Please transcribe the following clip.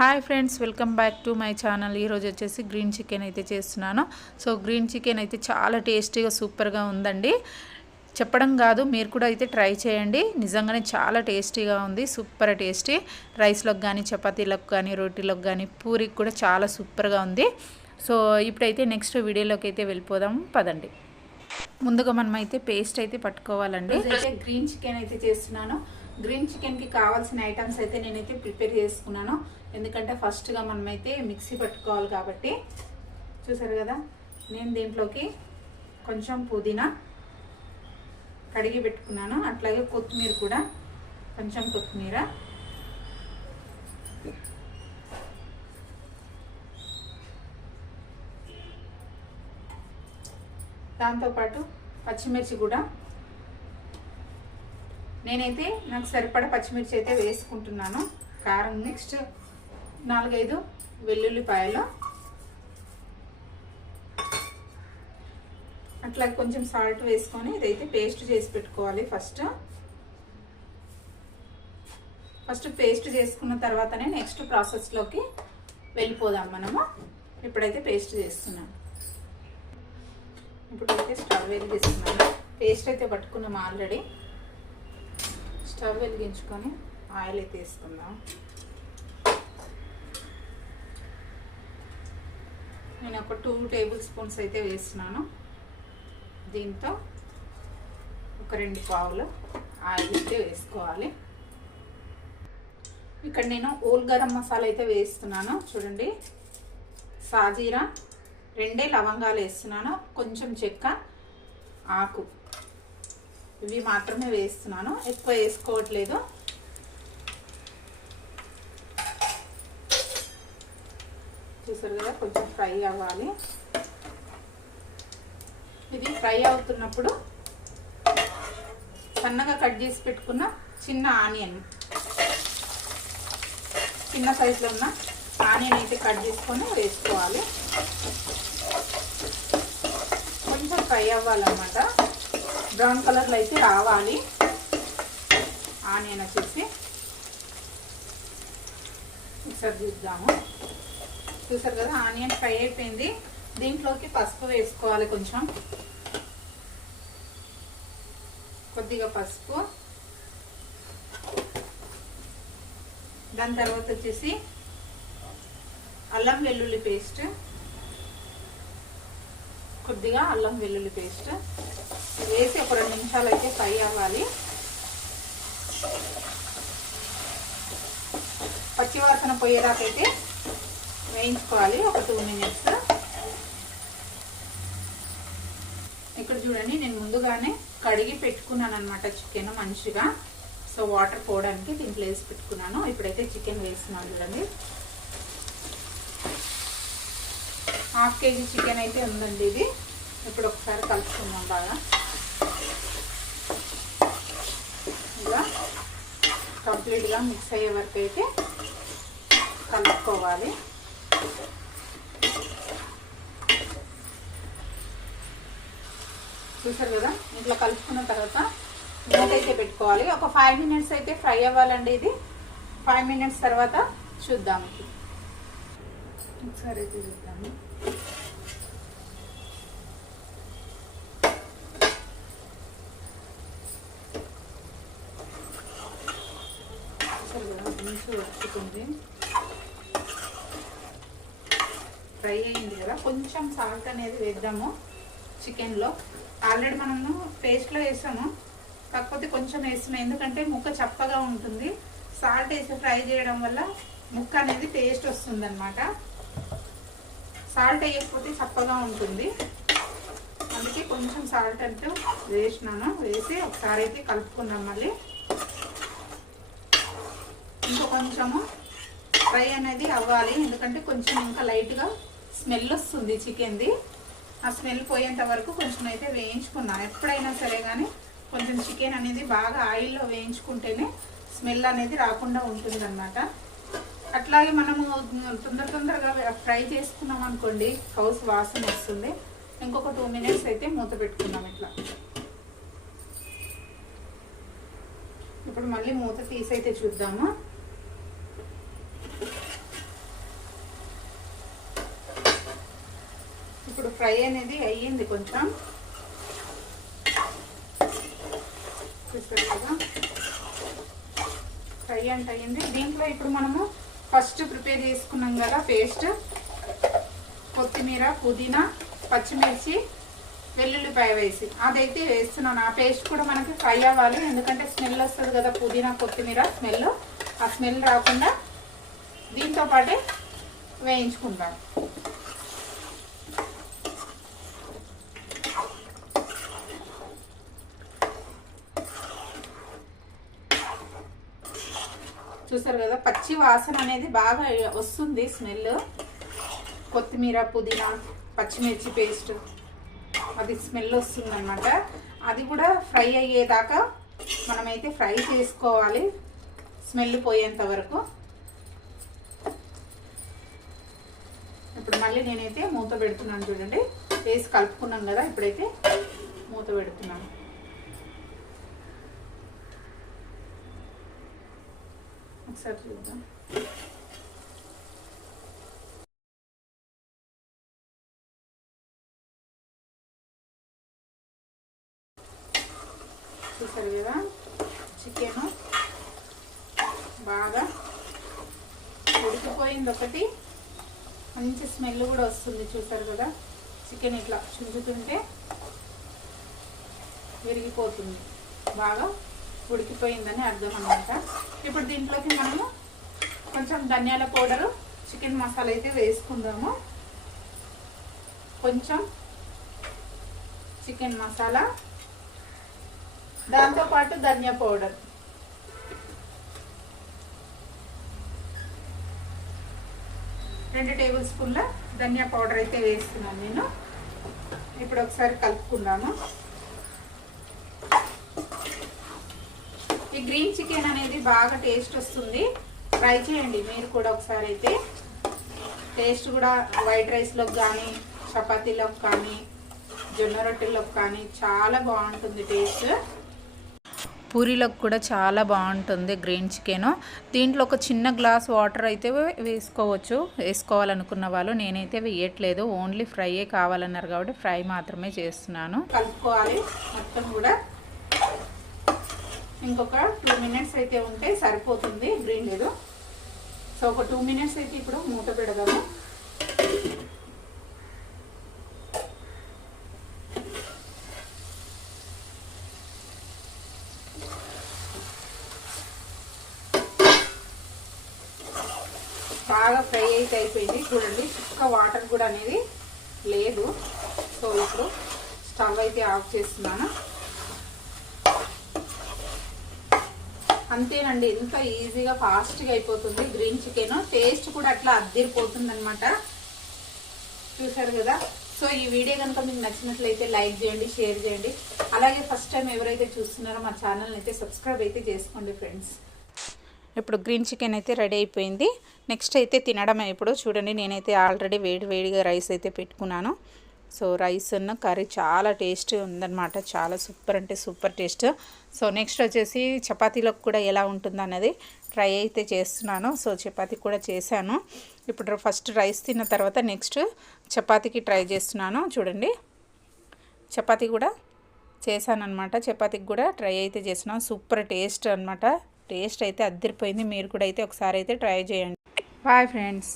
Hi friends, welcome back to my channel. ఈరోజు వచ్చేసి green chicken అయితే చేస్తున్నాను. సో గ్రీన్ చికెన్ అయితే చాలా టేస్టీగా సూపర్గా ఉందండి. చెప్పడం కాదు, మీరు కూడా అయితే ట్రై చేయండి. నిజంగానే చాలా టేస్టీగా ఉంది, సూపర్ టేస్టీ. రైస్లోకి కానీ, చపాతీలకు కానీ, రోటీలకు కానీ, పూరికి కూడా చాలా సూపర్గా ఉంది. సో ఇప్పుడైతే నెక్స్ట్ వీడియోలోకి అయితే వెళ్ళిపోదాం పదండి. ముందుగా మనం అయితే పేస్ట్ అయితే పట్టుకోవాలండి. అయితే గ్రీన్ చికెన్ అయితే చేస్తున్నాను. గ్రీన్ చికెన్కి కావాల్సిన ఐటమ్స్ అయితే నేనైతే ప్రిపేర్ చేసుకున్నాను. ఎందుకంటే ఫస్ట్గా మనమైతే మిక్సీ పట్టుకోవాలి కాబట్టి. చూసారు కదా, నేను దీంట్లోకి కొంచెం పుదీనా కడిగి పెట్టుకున్నాను. అట్లాగే కొత్తిమీర కూడా కొంచెం కొత్తిమీర, దాంతోపాటు పచ్చిమిర్చి కూడా నేనైతే నాకు సరిపడా పచ్చిమిర్చి అయితే వేసుకుంటున్నాను. కారం నెక్స్ట్ 4-5 వెల్లుల్లిపాయలు, అట్లా కొంచెం సాల్ట్ వేసుకొని ఇదైతే పేస్ట్ చేసి పెట్టుకోవాలి. ఫస్ట్ పేస్ట్ చేసుకున్న తర్వాతనే నెక్స్ట్ ప్రాసెస్లోకి వెళ్ళిపోదాం మనము. ఇప్పుడైతే పేస్ట్ చేస్తున్నాను. ఇప్పుడైతే స్టవ్ వెలిగిస్తున్నాను. పేస్ట్ అయితే పట్టుకున్నాం ఆల్రెడీ. స్టవ్ వెలిగించుకొని ఆయిల్ అయితే వేసుకుందాం. నేను ఒక 2 టేబుల్ స్పూన్స్ అయితే వేస్తున్నాను. దీంతో ఒక 2 పావులు ఆయిల్ అయితే వేసుకోవాలి. ఇక్కడ నేను ఓల్ గరం మసాలా అయితే వేస్తున్నాను. చూడండి, సాజీరా, 2 లవంగాలు వేస్తున్నాను, కొంచెం చెక్క, ఆకు, ఇవి మాత్రమే వేస్తున్నాను, ఎక్కువ వేసుకోవట్లేదు. చూసారు కదా, కొంచెం ఫ్రై అవ్వాలి. ఇది ఫ్రై అవుతున్నప్పుడు సన్నగా కట్ చేసి పెట్టుకున్న చిన్న ఆనియన్, చిన్న సైజులో ఉన్న ఆనియన్ అయితే కట్ చేసుకొని వేసుకోవాలి. కొంచెం ఫ్రై అవ్వాలన్నమాట, బ్రౌన్ కలర్లో అయితే రావాలి ఆనియన్ వచ్చేసి. ఒకసారి చూద్దాము. చూసారు కదా, ఆనియన్ ఫ్రై అయిపోయింది. దీంట్లోకి పసుపు వేసుకోవాలి, కొద్దిగా పసుపు. దాని తర్వాత వచ్చేసి అల్లం వెల్లుల్లి పేస్ట్, కొద్దిగా అల్లం వెల్లుల్లి పేస్ట్ వేసి ఒక 2 నిమిషాలు అయితే ఫ్రై అవ్వాలి. పచ్చివాసన పోయేదాకైతే వేయించుకోవాలి ఒక 2 మినిట్స్. ఇక్కడ చూడండి, నేను ముందుగానే కడిగి పెట్టుకున్నాను అనమాట చికెన్ మంచిగా. సో వాటర్ పోవడానికి దీంట్లో వేసి పెట్టుకున్నాను. ఇప్పుడైతే చికెన్ వేస్తున్నాను. చూడండి, 1/2 కేజీ చికెన్ అయితే ఉందండి ఇది. ఇప్పుడు ఒకసారి కలుపుకుందాం బాగా. ఇలా కంప్లీట్గా మిక్స్ అయ్యే వరకు అయితే కలుపుకోవాలి. చూసారు కదా, ఇట్లా కలుపుకున్న తర్వాత మూత అయితే పెట్టుకోవాలి. ఒక 5 మినిట్స్ అయితే ఫ్రై అవ్వాలండి ఇది. 5 మినిట్స్ తర్వాత చూద్దాం. ఒకసారి అయితే చూద్దాము. వస్తుంది, ఫ్రై అయింది కదా. కొంచెం సాల్ట్ అనేది వేద్దాము చికెన్లో. ఆల్రెడీ మనము పేస్ట్లో వేసాము, కాకపోతే కొంచెం వేస్తున్నాం, ఎందుకంటే ముక్క చప్పగా ఉంటుంది. సాల్ట్ వేసి ఫ్రై చేయడం వల్ల ముక్క అనేది టేస్ట్ వస్తుంది అనమాట. సాల్ట్ వేయకపోతే చప్పగా ఉంటుంది, అందుకే కొంచెం సాల్ట్ అంటూ వేసినాను. వేసి ఒకసారి అయితే కలుపుకుందాం. మళ్ళీ ఇంకో కొంచెము ఫ్రై అనేది అవ్వాలి, ఎందుకంటే కొంచెం ఇంకా లైట్గా స్మెల్ వస్తుంది చికెన్ది. ఆ స్మెల్ పోయేంత వరకు కొంచెం అయితే వేయించుకున్నాను. ఎప్పుడైనా సరే కానీ కొంచెం చికెన్ అనేది బాగా ఆయిల్లో వేయించుకుంటేనే స్మెల్ అనేది రాకుండా ఉంటుంది అన్నమాట. అట్లాగే మనము తొందరగా ఫ్రై చేసుకున్నాం అనుకోండి, హౌస్ వాసన వస్తుంది. ఇంకొక 2 మినిట్స్ అయితే మూత పెట్టుకున్నాం ఇట్లా. ఇప్పుడు మళ్ళీ మూత తీసైతే చూద్దాము. ఇప్పుడు ఫ్రై అనేది అయ్యింది కొంచెం, చూసారు కదా ఫ్రై అంటే అయ్యింది. దీంట్లో ఇప్పుడు మనము ఫస్ట్ ప్రిపేర్ చేసుకున్నాం కదా పేస్ట్, కొత్తిమీర, పుదీనా, పచ్చిమిర్చి, వెల్లుల్లిపాయ వేసి అదైతే వేస్తున్నాను. ఆ పేస్ట్ కూడా మనకి ఫ్రై అవ్వాలి, ఎందుకంటే స్మెల్ వస్తుంది కదా పుదీనా కొత్తిమీర స్మెల్. ఆ స్మెల్ రాకుండా దీంతో పాటే వేయించుకుంటాం. చూసారు కదా పచ్చి వాసన అనేది బాగా వస్తుంది, స్మెల్. కొత్తిమీర, పుదీనా, పచ్చిమిర్చి పేస్ట్ అది స్మెల్ వస్తుంది అన్నమాట. అది కూడా ఫ్రై అయ్యేదాకా మనమైతే ఫ్రై చేసుకోవాలి, స్మెల్ పోయేంత వరకు. ఇప్పుడు మళ్ళీ నేనైతే మూత పెడుతున్నాను చూడండి, వేసి కలుపుకున్నాం కదా, ఇప్పుడైతే మూత పెడుతున్నాను. ఒకసారి చూద్దాం. చూసారు కదా చికెన్ బాగా ఉడికిపోయింది, ఒకటి మంచి స్మెల్ కూడా వస్తుంది. చూసారు కదా చికెన్ ఇట్లా చుంచుతుంటే విరిగిపోతుంది, బాగా ఉడికిపోయిందని అర్థం అన్నమాట. ఇప్పుడు దీంట్లోకి మనము కొంచెం ధనియాల పౌడరు, చికెన్ మసాలా అయితే వేసుకుందాము. కొంచెం చికెన్ మసాలా, దాంతోపాటు ధనియా పౌడర్, రెండు టేబుల్ స్పూన్ల ధనియా పౌడర్ అయితే వేస్తున్నాను నేను. ఇప్పుడు ఒకసారి కలుపుకుందాము. ఈ గ్రీన్ చికెన్ అనేది బాగా టేస్ట్ వస్తుంది, ట్రై చేయండి మీరు కూడా ఒకసారి. అయితే టేస్ట్ కూడా వైట్ రైస్లోకి కానీ, చపాతీలోకి కానీ, జొన్న రొట్టెల్లోకి కానీ చాలా బాగుంటుంది టేస్ట్. పూరీలకు కూడా చాలా బాగుంటుంది గ్రీన్ చికెన్. దీంట్లో ఒక చిన్న గ్లాస్ వాటర్ అయితే వేసుకోవాలనుకున్న వాళ్ళు, నేనైతే వేయట్లేదు, ఓన్లీ ఫ్రైయే కావాలన్నారు కాబట్టి ఫ్రై మాత్రమే చేస్తున్నాను. కలుపుకోవాలి మొత్తం కూడా. ఇంకొక 2 మినిట్స్ అయితే ఉంటే సరిపోతుంది, గ్రీన్ లేదు. సో ఒక 2 మినిట్స్ అయితే ఇప్పుడు మూత పెడదాము. బాగా ఫ్రై అయితే అయిపోయింది చూడండి, చుక్క వాటర్ కూడా అనేది లేదు. సో ఇప్పుడు స్టవ్ అయితే ఆఫ్ చేస్తున్నాను. అంతేనండి, ఎంత ఈజీగా ఫాస్ట్గా అయిపోతుంది గ్రీన్ చికెన్. టేస్ట్ కూడా అట్లా అద్దిరిపోతుంది అనమాట. చూసారు కదా. సో ఈ వీడియో కనుక మీకు నచ్చినట్లయితే లైక్ చేయండి, షేర్ చేయండి. అలాగే ఫస్ట్ టైం ఎవరైతే చూస్తున్నారో మా ఛానల్ అయితే సబ్స్క్రైబ్ అయితే చేసుకోండి ఫ్రెండ్స్. ఇప్పుడు గ్రీన్ చికెన్ అయితే రెడీ అయిపోయింది. నెక్స్ట్ అయితే తినడమే. ఇప్పుడు చూడండి, నేనైతే ఆల్రెడీ వేడిగా రైస్ అయితే పెట్టుకున్నాను. సో రైస్ ఉన్న కర్రీ చాలా టేస్ట్ ఉందన్నమాట, చాలా సూపర్ అంటే సూపర్ టేస్ట్. సో నెక్స్ట్ వచ్చేసి చపాతీలకు కూడా ఎలా ఉంటుంది అన్నది ట్రై అయితే చేస్తున్నాను. సో చపాతీ కూడా చేశాను. ఇప్పుడు ఫస్ట్ రైస్ తిన్న తర్వాత నెక్స్ట్ చపాతీకి ట్రై చేస్తున్నాను. చూడండి, చపాతీ కూడా చేశాను అనమాట. చపాతీకి కూడా ట్రై అయితే చేస్తున్నాను. సూపర్ టేస్ట్ అనమాట. టేస్ట్ అయితే అద్దరిపోయింది. మీరు కూడా అయితే ఒకసారి అయితే ట్రై చేయండి. Bye friends.